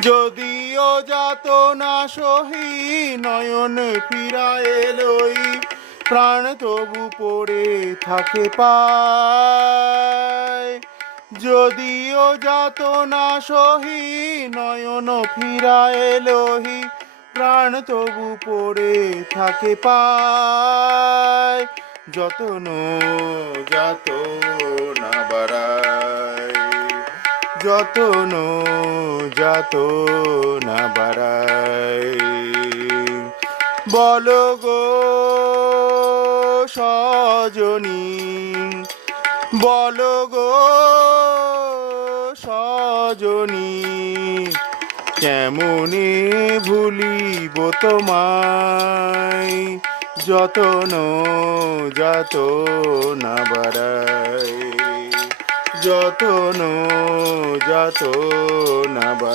যদিও যাতনা সহি নয়ন ফিরায় লই, প্রাণ তবু পড়ে থাকে পায়। যদিও যাতনা সহি নয়ন ফিরায় লহি, প্রাণ তবু পড়ে থাকে পায়। যতন যাতনা বাড়ায়, যতন যাতনা বাড়ায়। বলো গো সজনী, বলো গো সজনী, কেমনে ভুলিব তোমায়। যতন যাতনা বাড়ায়, যতন যাতনা বাড়ায়।